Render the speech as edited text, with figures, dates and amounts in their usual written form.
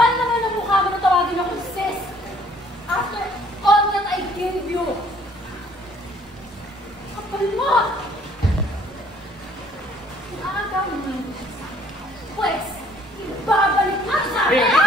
kapal naman ang mukha mo na tawagin ako sis. After all that I gave you. Kapal mo! Kung aagaw naman ito siya sa akin, pues, ibabalik mo sa akin!